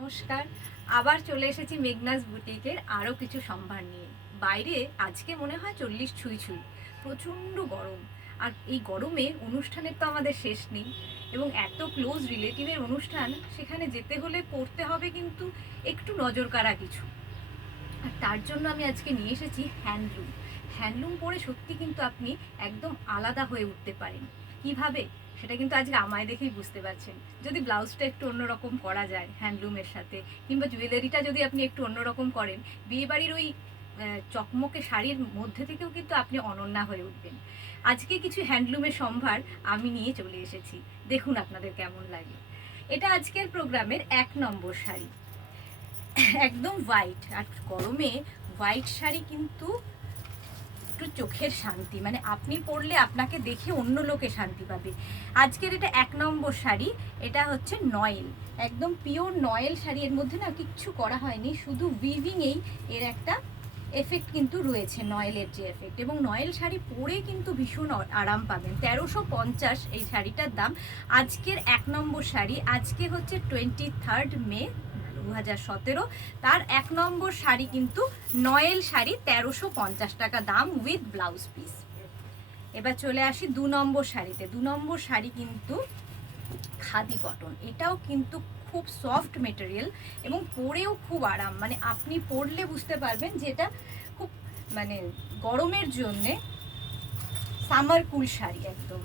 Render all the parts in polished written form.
নমস্কার। আবার চলে এসেছি মেঘনাস বুটিকের আরও কিছু সম্ভার নিয়ে। বাইরে আজকে মনে হয় 40 ছুঁই ছুঁই, প্রচণ্ড গরম। আর এই গরমে অনুষ্ঠানের তো আমাদের শেষ নেই, এবং এত ক্লোজ রিলেটিভের অনুষ্ঠান, সেখানে যেতে হলে পড়তে হবে কিন্তু একটু নজর কাড়া কিছু। আর তার জন্য আমি আজকে নিয়ে এসেছি হ্যান্ডলুম। হ্যান্ডলুম পরে সত্যি কিন্তু আপনি একদম আলাদা হয়ে উঠতে পারেন। কিভাবে, সেটা কিন্তু আজকে আমায় দেখেই বুঝতে পারছেন। যদি ব্লাউজটা একটু অন্যরকম করা যায় হ্যান্ডলুমের সাথে, কিংবা জুয়েলারিটা যদি আপনি একটু অন্যরকম করেন, বিয়েবাড়ির ওই চকমকে শাড়ির মধ্যে থেকেও কিন্তু আপনি অনন্যা হয়ে উঠবেন। আজকে কিছু হ্যান্ডলুমের সম্ভার আমি নিয়ে চলে এসেছি, দেখুন আপনাদের কেমন লাগে। এটা আজকের প্রোগ্রামের 1 নম্বর শাড়ি, একদম হোয়াইট। আর গরমে হোয়াইট শাড়ি কিন্তু একটু চোখের শান্তি, মানে আপনি পরলে আপনাকে দেখে অন্য লোকে শান্তি পাবে। আজকের এটা 1 নম্বর শাড়ি। এটা হচ্ছে নয়েল, একদম পিওর নয়েল শাড়ি। এর মধ্যে না কিচ্ছু করা হয়নি, শুধু উইভিংয়েই এর একটা এফেক্ট কিন্তু রয়েছে, নয়েলের যে এফেক্ট। এবং নয়েল শাড়ি পরে কিন্তু ভীষণ আরাম পাবেন। 1350 এই শাড়িটার দাম। আজকের 1 নম্বর শাড়ি, আজকে হচ্ছে 23 মে 2017। তার 1 নম্বর শাড়ি কিন্তু নয়েল শাড়ি, 1350 টাকা দাম উইথ ব্লাউজ পিস। এবার চলে আসি 2 নম্বর শাড়িতে। 2 নম্বর শাড়ি কিন্তু খাদি কটন। এটাও কিন্তু খুব সফট মেটেরিয়াল এবং পরেও খুব আরাম। মানে আপনি পরলে বুঝতে পারবেন যে এটা খুব, মানে গরমের জন্যে সামার কুল শাড়ি একদম।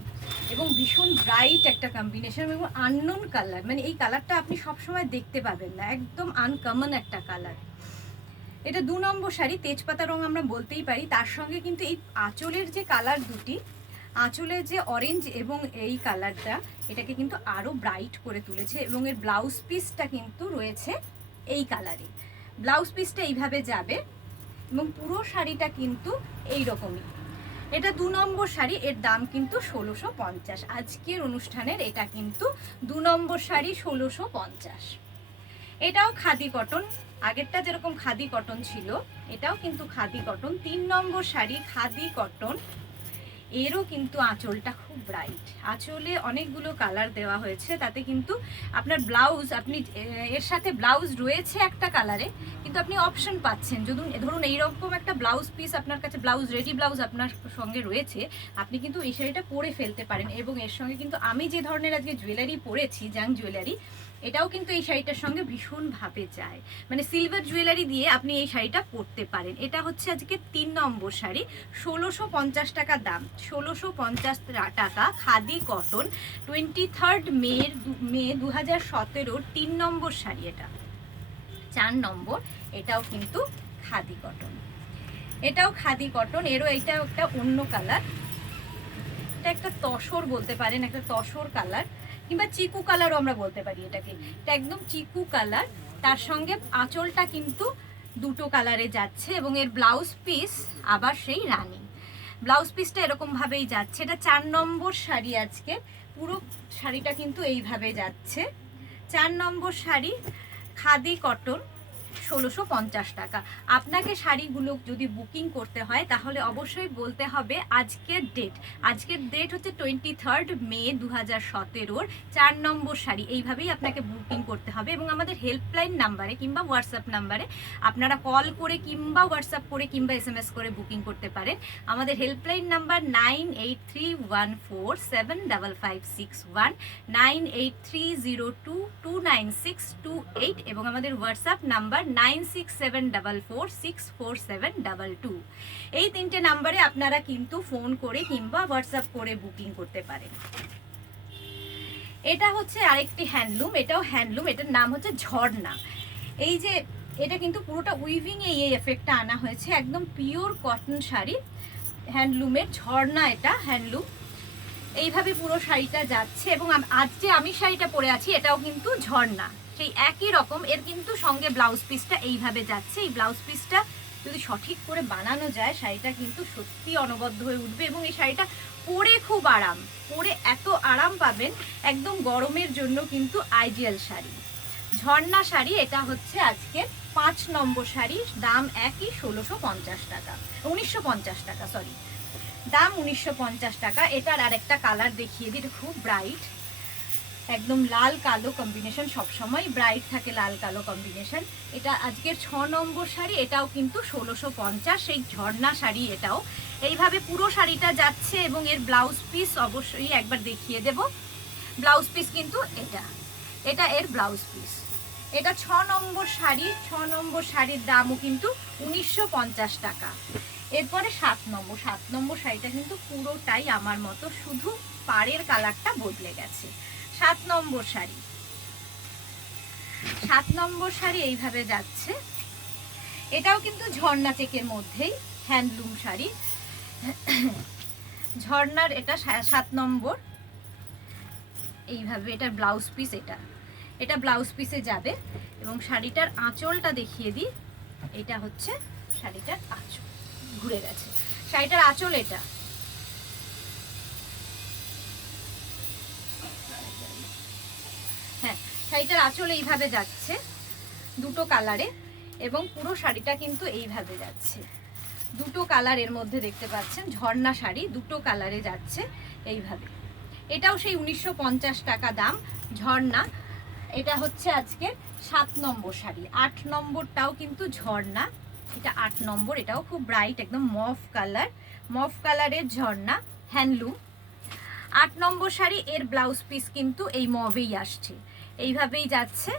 এবং ভীষণ ব্রাইট একটা কম্বিনেশন এবং আননোন কালার, মানে এই কালারটা আপনি সবসময় দেখতে পাবেন না, একদম আনকমন একটা কালার। এটা 2 নম্বর শাড়ি, তেজপাতা রং আমরা বলতেই পারি। তার সঙ্গে কিন্তু এই আঁচলের যে কালার দুটি, আঁচলের যে অরেঞ্জ এবং এই কালারটা, এটাকে কিন্তু আরও ব্রাইট করে তুলেছে। এবং এর ব্লাউজ পিসটা কিন্তু রয়েছে এই কালারে। ব্লাউজ পিসটা এইভাবে যাবে এবং পুরো শাড়িটা কিন্তু এই রকমই। এটা 2 নম্বর শাড়ি, এর দাম কিন্তু 1650। আজকের অনুষ্ঠানের এটা কিন্তু 2 নম্বর শাড়ি, 1650। এটাও খাদি কটন, আগেরটা যেরকম খাদি কটন ছিল, এটাও কিন্তু খাদি কটন। 3 নম্বর শাড়ি, খাদি কটন। এরও কিন্তু আঁচলটা খুব ব্রাইট, আঁচলে অনেকগুলো কালার দেওয়া হয়েছে। তাতে কিন্তু আপনার ব্লাউজ, আপনি এর সাথে ব্লাউজ রয়েছে একটা কালারে, কিন্তু আপনি অপশন পাচ্ছেন। যদি ধরুন এইরকম একটা ব্লাউজ পিস আপনার কাছে, ব্লাউজ রেডি ব্লাউজ আপনার সঙ্গে রয়েছে, আপনি কিন্তু এই শাড়িটা পরে ফেলতে পারেন। এবং এর সঙ্গে কিন্তু আমি যে ধরনের আজকে জুয়েলারি পরেছি, জাং জুয়েলারি, এটাও কিন্তু এই শাড়িটার সঙ্গে ভীষণভাবে যায়। মানে সিলভার জুয়েলারি দিয়ে আপনি এই শাড়িটা পরতে পারেন। এটা হচ্ছে আজকে 3 নম্বর শাড়ি, 1650 টাকা দাম। 1650 টাকা, খাদি কটন। 23 মে 2017 3 নম্বর শাড়ি এটা। 4 নম্বর, এটাও কিন্তু খাদি কটন। এটাও খাদি কটন, এরও এইটাও একটা অন্য কালার। এটা একটা তসর বলতে পারেন, একটা তসর কালার, কিংবা চিকু কালারও আমরা বলতে পারি এটাকে। এটা একদম চিকু কালার। তার সঙ্গে আঁচলটা কিন্তু দুটো কালারে যাচ্ছে এবং এর ব্লাউজ পিস আবার সেই রানী। ব্লাউজ পিসটা এরকম ভাবেই যাচ্ছে। এটা 4 নম্বর শাড়ি, আজকে পুরো শাড়িটা কিন্তু এইভাবে যাচ্ছে। 4 নম্বর শাড়ি, খাদি কটন, 1650 টাকা। আপনাকে শাড়িগুলো যদি বুকিং করতে হয় তাহলে অবশ্যই বলতে হবে আজকের ডেট। আজকের ডেট হচ্ছে 23 মে 2017। 4 নম্বর শাড়ি, এইভাবেই আপনাকে বুকিং করতে হবে। এবং আমাদের হেল্পলাইন নাম্বারে কিংবা হোয়াটসঅ্যাপ নাম্বারে আপনারা কল করে কিংবা হোয়াটসঅ্যাপ করে কিংবা SMS করে বুকিং করতে পারেন। আমাদের হেল্পলাইন নাম্বার 9831475561, 9830229628, এবং আমাদের হোয়াটসঅ্যাপ নাম্বার 9674464722। এই 3টে নাম্বারে আপনারা কিন্তু ফোন করে কিংবা হোয়াটসঅ্যাপ করে বুকিং করতে পারেন। এটা হচ্ছে আরেকটি হ্যান্ডলুম, এটাও হ্যান্ডলুম। এটার নাম হচ্ছে ঝর্ণা। এই যে এটা কিন্তু পুরোটা উইভিং এই এফেক্টটা আনা হয়েছে, একদম পিওর কটন শাড়ি, হ্যান্ডলুমের ঝর্ণা। এটা হ্যান্ডলুম, এইভাবে পুরো শাড়িটা যাচ্ছে। এবং আজ যে আমি শাড়িটা পরে আছি এটাও কিন্তু ঝর্ণা, সেই একই রকম। এর কিন্তু সঙ্গে ব্লাউজ পিসটা এইভাবে যাচ্ছে। এই ব্লাউজ পিসটা যদি সঠিক করে বানানো যায়, শাড়িটা কিন্তু সত্যি অনবদ্য হয়ে উঠবে। এবং এই শাড়িটা পরে খুব আরাম, পরে এত আরাম পাবেন, একদম গরমের জন্য কিন্তু আইডিয়াল শাড়ি। ঝর্ণা শাড়ি, এটা হচ্ছে আজকে 5 নম্বর শাড়ি, দাম একই 1650 টাকা, 1950 টাকা, সরি, দাম 1950 টাকা। এটার আরেকটা কালার দেখিয়ে দিই, এটা খুব ব্রাইট। একদম লাল কালো কম্বিনেশন, সবসময় ব্রাইট থাকে লাল কালো কম্বিনেশন। এটা আজকের 6 নম্বর শাড়ি, এটাও কিন্তু 1650, সেই ঝর্ণা শাড়ি এটাও। এইভাবে পুরো শাড়িটা যাচ্ছে এবং এর ব্লাউজ পিস অবশ্যই একবার দেখিয়ে দেব। ব্লাউজ পিস কিন্তু এটা এর ব্লাউজ পিস। এটা 6 নম্বর শাড়ি, 6 নম্বর শাড়ির দামও কিন্তু 1950 টাকা। এরপরে 7 নম্বর শাড়িটা কিন্তু পুরোটাই আমার মতো, শুধু পাড়ের কালারটা বদলে গেছে। 7 নম্বর শাড়ি এইভাবে যাচ্ছে, এটাও কিন্তু ঝর্ণা চেকের মধ্যেই হ্যান্ডলুম শাড়ি। ঝর্ণার এটা 7 নম্বর, এইভাবে এটার ব্লাউজ পিস, এটা ব্লাউজ পিসে যাবে। এবং শাড়িটার আঁচলটা দেখিয়ে দিই, এটা হচ্ছে শাড়িটার আঁচল, ঘুরে গেছে শাড়িটার আঁচল। এটা হ্যাঁ, শাড়িটার আঁচল এইভাবে যাচ্ছে দুটো কালারে, এবং পুরো শাড়িটা কিন্তু এইভাবে যাচ্ছে দুটো কালার এর মধ্যে দেখতে পাচ্ছেন। ঝর্ণা শাড়ি দুটো কালারে যাচ্ছে এইভাবে। এটাও সেই 1950 টাকা দাম, ঝর্ণা। এটা হচ্ছে আজকে 7 নম্বর শাড়ি। 8 নম্বরটাও কিন্তু ঝর্ণা, এটা 8 নম্বর, এটাও খুব ব্রাইট, একদম মফ কালারের ঝর্ণা হ্যান্ডলুম। 8 নম্বর শাড়ি, এর ব্লাউজ পিস কিন্তু এই মভেই আসছে, এইভাবেই যাচ্ছে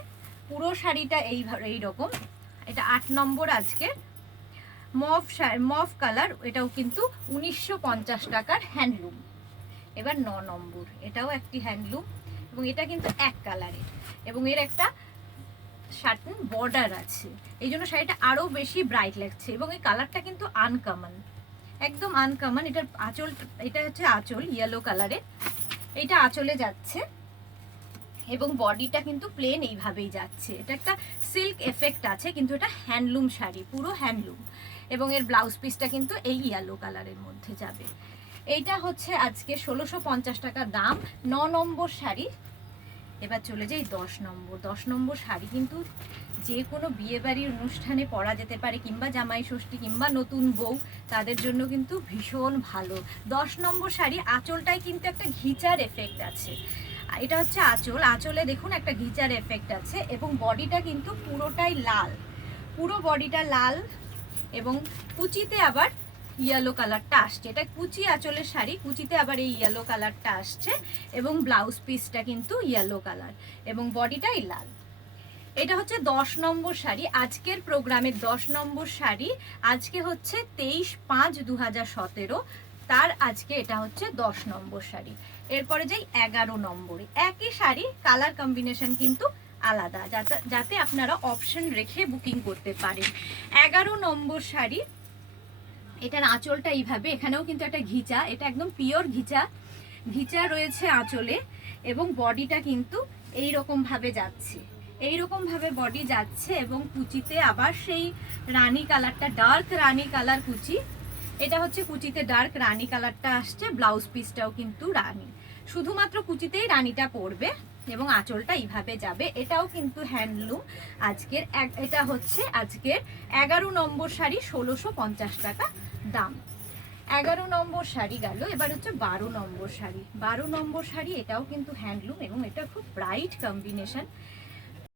পুরো শাড়িটা এইরকম। এটা 8 নম্বর আজকে মফ কালার, এটাও কিন্তু 1950 টাকার হ্যান্ডলুম। এবার 9 নম্বর, এটাও একটি হ্যান্ডলুম এবং এটা কিন্তু এক কালারের, এবং এর একটা শার্টেন বর্ডার আছে, এই জন্য শাড়িটা আরো বেশি ব্রাইট লাগছে। এবং এই কালারটা কিন্তু আনকমন, একদম আনকমন। এটার আঁচল, এটা হচ্ছে আঁচল ইয়েলো কালারের, এইটা আঁচলে যাচ্ছে এবং বডিটা কিন্তু প্লেন এইভাবেই যাচ্ছে। এটা একটা সিল্ক এফেক্ট আছে, কিন্তু এটা হ্যান্ডলুম শাড়ি, পুরো হ্যান্ডলুম। এবং এর ব্লাউজ পিসটা কিন্তু এই ইয়েলো কালারের মধ্যে যাবে। এইটা হচ্ছে আজকে 1650 টাকা দাম, 9 নম্বর শাড়ি। এবার চলে যাই 10 নম্বর শাড়ি কিন্তু যে কোনো বিয়েবাড়ির অনুষ্ঠানে পরা যেতে পারে, কিংবা জামাই ষষ্ঠী, কিংবা নতুন বউ, তাদের জন্য কিন্তু ভীষণ ভালো। 10 নম্বর শাড়ি, আঁচলটায় কিন্তু একটা ঘিচার এফেক্ট আছে। এটা হচ্ছে আঁচলে দেখুন একটা ঘিচার এফেক্ট আছে, এবং বডিটা কিন্তু পুরোটাই লাল, পুরো বডিটা লাল, এবং কুচিতে আবার ইয়েলো কালারটা আসছে। এটা কুচি আঁচলের শাড়ি, কুচিতে আবার এই ইয়েলো কালারটা আসছে, এবং ব্লাউজ পিসটা কিন্তু ইয়েলো কালার, এবং বডিটাই লাল। এটা হচ্ছে 10 নম্বর শাড়ি, আজকের প্রোগ্রামের 10 নম্বর শাড়ি। আজকে হচ্ছে 23/5/2017, তার আজকে এটা হচ্ছে 10 নম্বর শাড়ি। এরপরে যাই 11 নম্বরে, একই শাড়ি, কালার কম্বিনেশন কিন্তু আলাদা, যাতে আপনারা অপশন রেখে বুকিং করতে পারেন। 11 নম্বর শাড়ি, এটার আঁচলটা এইভাবে, এখানেও কিন্তু একটা ঘিচা, এটা একদম পিওর ঘিচা রয়েছে আঁচলে, এবং বডিটা কিন্তু এইরকম ভাবে যাচ্ছে, এইরকম ভাবে বডি যাচ্ছে, এবং কুচিতে আবার সেই রানী কালারটা, ডার্ক রানী কালার কুচি। এটা হচ্ছে কুচিতে ডার্ক রানী কালারটা আসছে, ব্লাউজ পিসটাও কিন্তু রানী, শুধুমাত্র কুচিতেই রানীটা পড়বে, এবং আঁচলটা এইভাবে যাবে। এটাও কিন্তু হ্যান্ডলুম আজকের। এটা হচ্ছে আজকের 11 নম্বর শাড়ি, 1650 টাকা দাম। 11 নম্বর শাড়ি গেল। এবার হচ্ছে 12 নম্বর শাড়ি। 12 নম্বর শাড়ি, এটাও কিন্তু হ্যান্ডলুম, এবং এটা খুব ব্রাইট কম্বিনেশন,